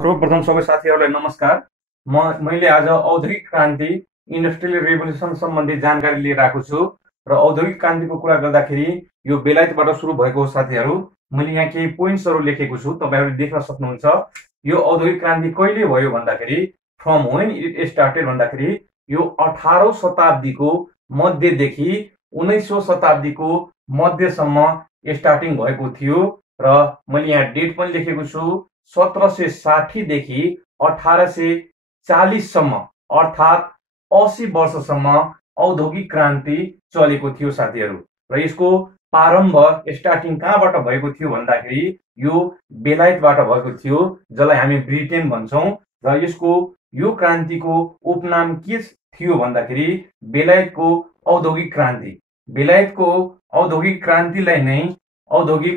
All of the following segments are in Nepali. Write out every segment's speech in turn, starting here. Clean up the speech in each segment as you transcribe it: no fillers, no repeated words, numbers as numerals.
सर्वप्रथम सबै साथीहरूलाई नमस्कार। मैले आज औद्योगिक क्रान्ति इन्डस्ट्रियल रेभोल्युसन सम्बन्धी जानकारी लिएर आएको छु र औद्योगिक क्रान्तिको कुरा गर्दाखेरि यो बेलायतबाट सुरु भएको हो साथीहरू। मैले यहाँ केही पोइन्ट्सहरू लेखेको छु, तपाईँहरूले देख्न सक्नुहुन्छ। यो औद्योगिक क्रान्ति कहिले भयो भन्दाखेरि फ्रम व्हेन इट स्टार्टेड भन्दाखेरि यो 18औं शताब्दीको मध्यदेखि 19औं शताब्दीको मध्यसम्म स्टार्टिङ भएको थियो र मैले यहाँ डेट पनि लेखेको छु 1760 देखि 1840 सम्म अर्थात् 80 वर्षसम्म औद्योगिक क्रान्ति चलेको थियो साथीहरू। र यसको प्रारम्भ स्टार्टिङ कहाँबाट भएको थियो भन्दाखेरि यो बेलायतबाट भएको थियो, जसलाई हामी ब्रिटेन भन्छौँ। र यसको यो क्रान्तिको उपनाम के थियो भन्दाखेरि बेलायतको औद्योगिक क्रान्ति। बेलायतको औद्योगिक क्रान्तिलाई नै औद्योगिक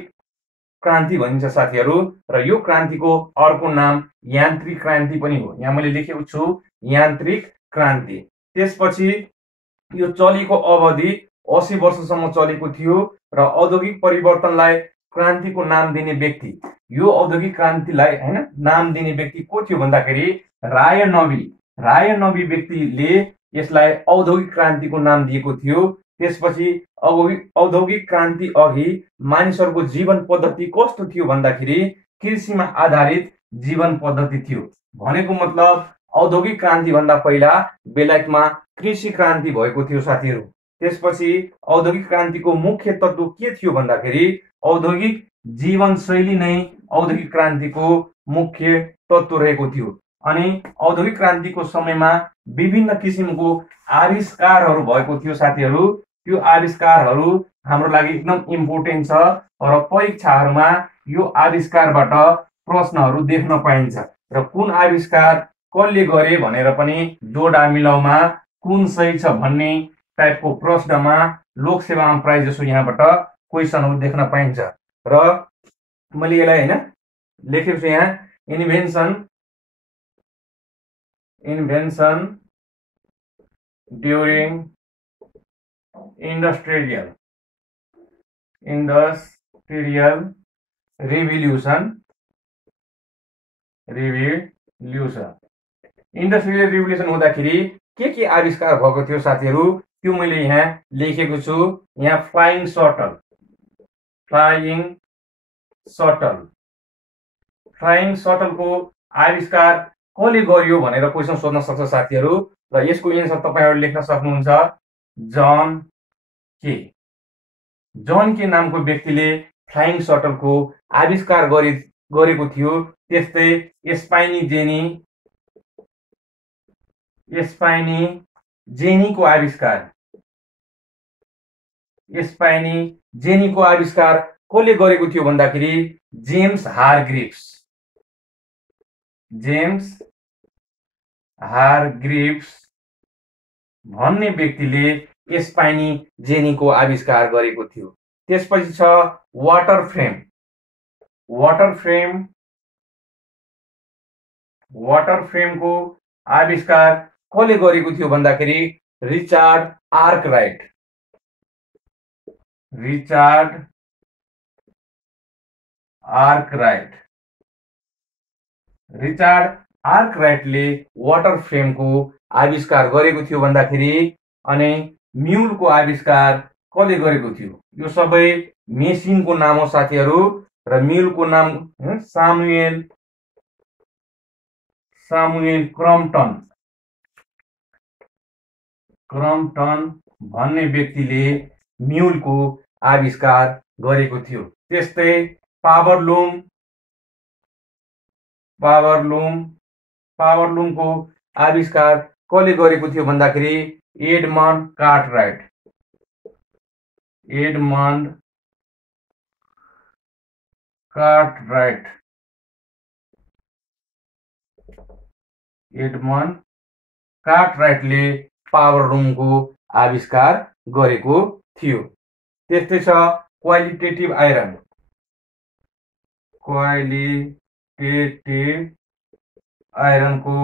क्रान्ति भनिन्छ साथीहरू। र यो क्रान्तिको अर्को नाम यान्त्रिक क्रान्ति पनि हो। यहाँ मैले लेखेको छु यान्त्रिक क्रान्ति। त्यसपछि यो चलेको अवधि 80 वर्षसम्म चलेको थियो र औद्योगिक परिवर्तनलाई क्रान्तिको नाम दिने व्यक्ति, यो औद्योगिक क्रान्तिलाई हैन नाम दिने व्यक्ति को थियो भन्दाखेरि राय नवी व्यक्तिले यसलाई औद्योगिक क्रान्तिको नाम दिएको थियो। त्यसपछि औद्योगिक क्रान्ति अघि मानिसहरूको जीवन पद्धति कस्तो थियो भन्दाखेरि कृषिमा आधारित जीवन पद्धति थियो। भनेको मतलब औद्योगिक क्रान्ति भन्दा पहिला बेलायतमा कृषि क्रान्ति भएको थियो साथीहरू। त्यसपछि औद्योगिक क्रान्तिको मुख्य तत्व के थियो भन्दाखेरि औद्योगिक जीवनशैली नै औद्योगिक क्रान्तिको मुख्य तत्व रहेको थियो। अनि औद्योगिक क्रान्तिको समयमा विभिन्न किसिमको आविष्कारहरू भएको थियो साथीहरू। त्यो आविष्कारहरू हाम्रो लागि एकदम इम्पोर्टेन्ट छ र परीक्षाहरूमा यो आविष्कारबाट प्रश्नहरू देख्न पाइन्छ। र कुन आविष्कार कसले गरे भनेर पनि जोडा मिलाउमा कुन सही छ भन्ने टाइपको प्रश्नमा लोकसेवामा प्राय जसो यहाँबाट क्वेसनहरू देख्न पाइन्छ। र मैले यसलाई हैन लेखेको छु यहाँ invention during industrial revolution industrial revolution हुँदाखेरि के आविष्कार भएको थियो साथीहरू, त्यो मैले यहाँ लेखेको छु। यहाँ फ्लाइङ सटलको आविष्कार कसले गर्यो भनेर क्वेसन सोध्न सक्छ साथीहरू। र यसको एन्सर तपाईहरु लेख्न सक्नुहुन्छ जन के नामको व्यक्तिले फ्लाइङ सटलको आविष्कार गरेको थियो। त्यस्तै स्पाइनी जेनीको आविष्कार कसले गरेको थियो भन्दाखेरि जेम्स हारग्रिव्स भन्ने व्यक्तिले स्पाइनी जेनीको आविष्कार गरेको थियो। त्यसपछि छ वाटर फ्रेमको आविष्कार कसले गरेको थियो भन्दाखेरि रिचार्ड आर्कराइटले वाटर फ्रेमको आविष्कार गरेको थियो भन्दाखेरि अनि म्युलको आविष्कार कसले गरेको थियो। यो सबै मेसिनको नाम हो साथीहरू। र म्युलको नाम सामुएल क्रम्पटन भन्ने व्यक्तिले म्युलको आविष्कार गरेको थियो। त्यस्तै पावरलुमको आविष्कार कसले गरेको थियो भन्दाखेरि एडमन्ड कार्टराइट कार्टराइटले पावरलुमको आविष्कार गरेको थियो। त्यस्तै छ क्वालिटेटिभ आइरनको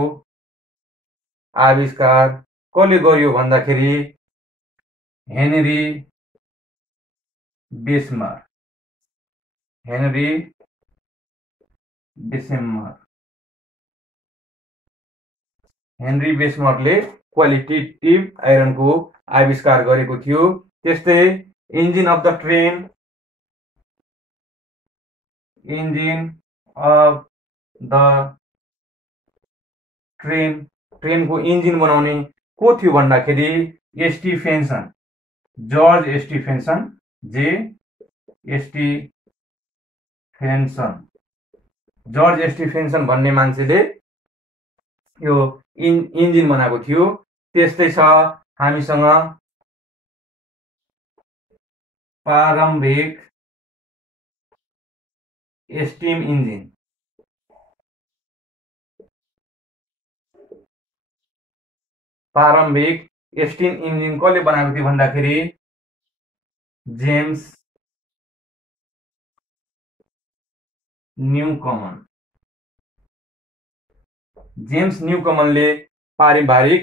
आविष्कार कसले गर्यो भन्दाखेरि हेनरी बेसमर हेनरी बेसमरले क्वालिटेटिभ आइरनको आविष्कार गरेको थियो। त्यस्तै engine of the train, engine of the train, ट्रेनको इन्जिन बनाउने को थियो भन्दाखेरि स्टिफेन्सन, जर्ज स्टिफेन्सन, स्टिफेन्सन, जर्ज स्टिफेन्सन भन्ने मान्छेले यो इन्जिन बनाएको थियो। त्यस्तै छ हामीसँग प्रारम्भिक स्टिम इन्जिन, प्रारम्भिक स्टिम इन्जिन कसले बनाएको थियो भन्दाखेरि जेम्स न्यूकमन, जेम्स न्यूकमनले प्रारम्भिक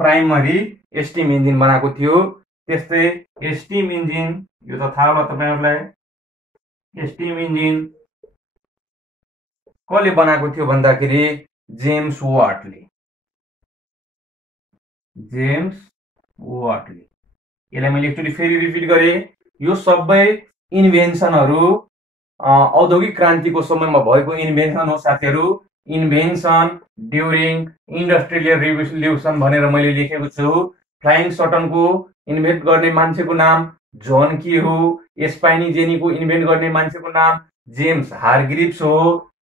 प्राइमरी स्टिम इन्जिन बनाएको थियो। त्यस्तै स्टिम इन्जिन, यो त थाहा होला तपाईहरुलाई, स्टिम इन्जिन कसले बनाएको थियो भन्दाखेरि जेम्स वाटले, जेम्स वाटले। यसलाई मैले एकचोटि फेरि रिपिट गरे, यो सबै इन्भेन्सनहरु औद्योगिक क्रान्तिको समयमा भएको इन्भेन्सन हो साथीहरु। इन्भेन्सन ड्युरिङ इन्डस्ट्रियल रिभोल्युसन भनेर मैले लेखेको छु। फ्लाइङ सटनको इन्भेन्ट गर्ने मान्छेको नाम जोन की हो। स्पाइनी जेनीको इन्भेन्ट गर्ने मान्छेको नाम जेम्स हारग्रिव्स हो।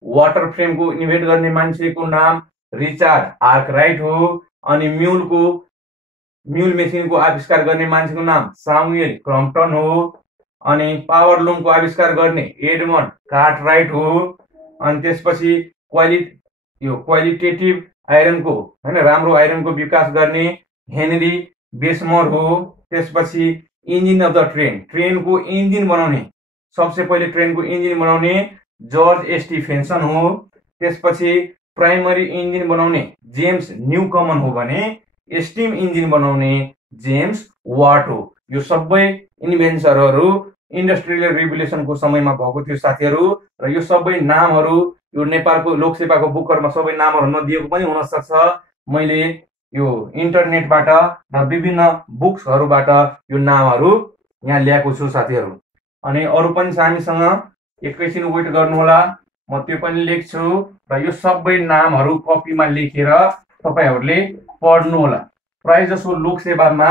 वाटर फ्रेमको इन्भेन्ट गर्ने मान्छेको नाम रिचार्ड आर्कराइट हो। अनि म्यूल मेसिनको आविष्कार गर्ने मान्छेको नाम सामुएल क्रम्पटन हो। अनि पावर लुमको आविष्कार गर्ने एडमन्ड कार्टराइट हो। अनि त्यसपछि क्वालिटेटिभ आइरनको हैन, राम्रो आइरनको विकास गर्ने हेनरी बेसमर हो। त्यसपछि इन्जिन अफ द ट्रेन, ट्रेनको इन्जिन बनाउने, सबसे पहिले ट्रेनको इन्जिन बनाउने जर्ज स्टिफेन्सन हो। त्यसपछि प्राइमरी इन्जिन बनाउने जेम्स न्यूकमन हो भने स्टिम इन्जिन बनाउने जेम्स वाट हो। यो सबै इन्भेन्सनहरु इन्डस्ट्रियल रिभोल्युसनको समयमा भएको थियो साथीहरु। र यो सबै नामहरु यो नेपालको लोकसेवाको बुकहरुमा सबै नामहरु नदिएको पनि हुन सक्छ। मैले यो इन्टरनेटबाट र विभिन्न बुक्सहरुबाट यो नामहरु यहाँ ल्याएको छु साथीहरु। अनि अरु पनि छ हामीसँग, एकैछिन वेट गर्नु होला, म त्यो पनि लेख्छु र यो सबै नामहरु कपीमा लेखेर तपाईहरुले पढ्नु होला। प्राय जसो लोकसेवामा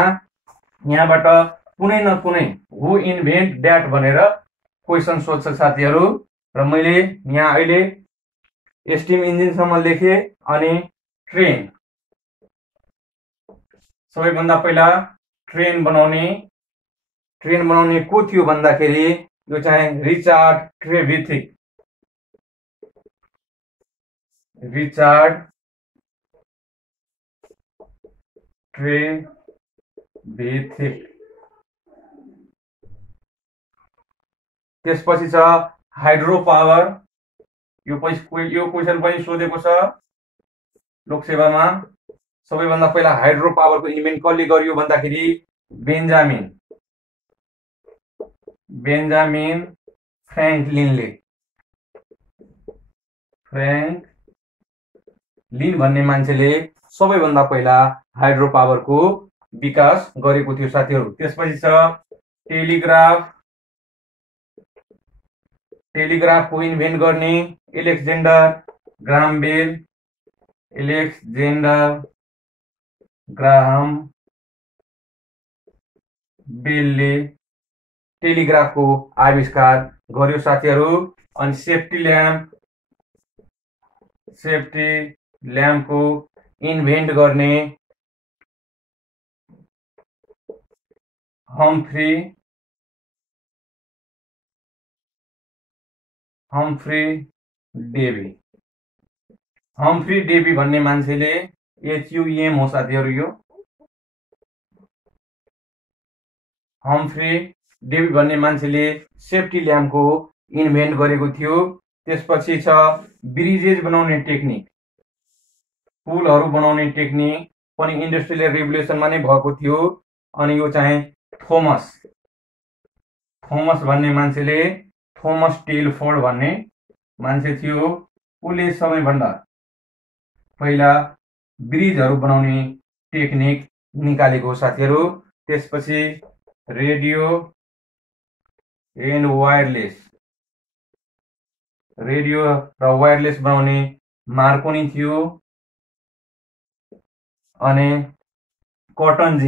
यहाँबाट कुनै न कुनै हु इन्भेन्ट दैट भनेर क्वेशन सोध्छ साथीहरु। र मैले यहाँ अहिले स्टिम इन्जिन सम्म लेखे। अनि ट्रेन, सबैभन्दा पहिला ट्रेन बनाउने को थियो भन्दाखेरि यो चाहिँ रिचार्ड ट्रेभिथिक, रिचार्ड ट्रेभिथिक। त्यसपछि छ हाइड्रो पावर, यो क्वेशन पनि सोधेको छ लोकसेवामा। सबैभन्दा पहिला हाइड्रो पावरको इन्भेन्ट कसले गर्यो भन्दाखेरि बेन्जामिन फ्र्याङ्कलिनले, फ्र्याङ्कलिन भन्ने मान्छेले सबैभन्दा पहिला हाइड्रो पावरको विकास गरेको थियो साथीहरु। त्यसपछि छ टेलिग्राफको इन्भेन्ट गर्ने एलेक्जेन्डर ग्राहम बेलले टेलिग्राफको आविष्कार गर्यो साथीहरु। अनि सेफ्टी ल्याम्पको इन्भेन्ट गर्ने हम्फ्री डेभी भन्ने मान्छेले HUM हो साथीहरु। यो हम्फ्री डेभी भन्ने मान्छेले सेफ्टी ल्याम्पको इन्भेन्ट गरेको थियो। त्यसपछि छ ब्रिजेज बनाउने टेक्निक, पुलहरु बनाउने टेक्निक पनि इन्डस्ट्रियल रिभोल्युसनमा नै भएको थियो। अनि यो चाहिँ थोमस भन्ने मान्छेले, थोमस टेलफोर्ड भन्ने मान्छे थियो। उसले सबैभन्दा पहिला ब्रिजहरू बनाउने टेक्निक निकालेको हो साथीहरू। त्यसपछि रेडियो र वायरलेस बनाउने मार्कोनी थियो। अनि कटन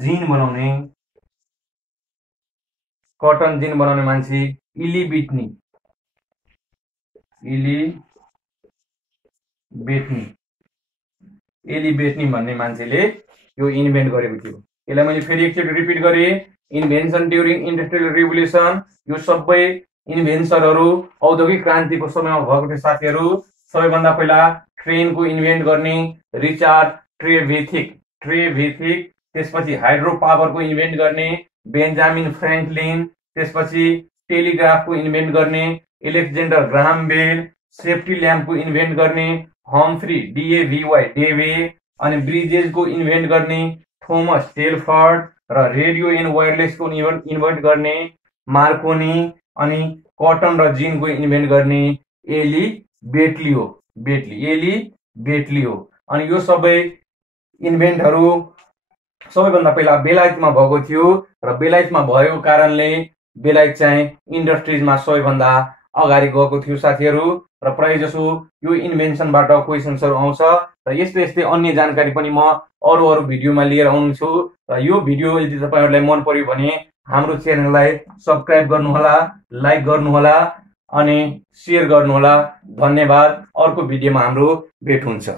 जिन बनाउने मान्छे इली बेट्नी भन्ने मान्छेले यो इन्भेन्ट गरेको थियो। यसलाई मैले फेरि एकचोटि रिपिट गरेँ। इन्भेन्सन ड्युरिङ इन्डस्ट्रियल रिभोल्युसन, यो सबै इन्भेन्सनहरू औद्योगिक क्रान्तिको समयमा भएको थियो साथीहरू। सबैभन्दा पहिला ट्रेनको इन्भेन्ट गर्ने रिचार्ड ट्रेभेथिक, त्यसपछि हाइड्रो पावरको इन्भेन्ट गर्ने बेन्जामिन फ्र्याङ्कलिन, त्यसपछि टेलिग्राफको इन्भेन्ट गर्ने एलेक्जेन्डर ग्राहम बेल, सेफ्टी ल्याम्पको इन्भेन्ट गर्ने हम्फ्री डेवे, अनि ब्रिजेसको इन्भेन्ट गर्ने थोमस टेलफर्ड, र रेडियो एन्ड वायरलेसको इन्भेन्ट गर्ने मार्कोनी, अनि कटन र जिनको इन्भेन्ट गर्ने एली बेटली हो। अनि यो सबै इन्भेन्टहरू सबैभन्दा पहिला बेलायतमा भएको थियो, र बेलायतमा भएको कारणले बेलायत चाहिँ इन्डस्ट्रिजमा सबैभन्दा अगाडि गएको थियो साथीहरू। र प्रायः जसो यो इन्भेन्सनबाट क्वेसन्सहरू आउँछ, र यस्तै अन्य जानकारी पनि म अरू भिडियोमा लिएर आउँछु। र यो भिडियो यदि तपाईहरुलाई मन पर्यो भने हाम्रो च्यानललाई सब्स्क्राइब गर्नुहोला, लाइक गर्नुहोला, अनि शेयर गर्नुहोला। धन्यवाद। अर्को भिडियोमा हाम्रो भेट हुन्छ।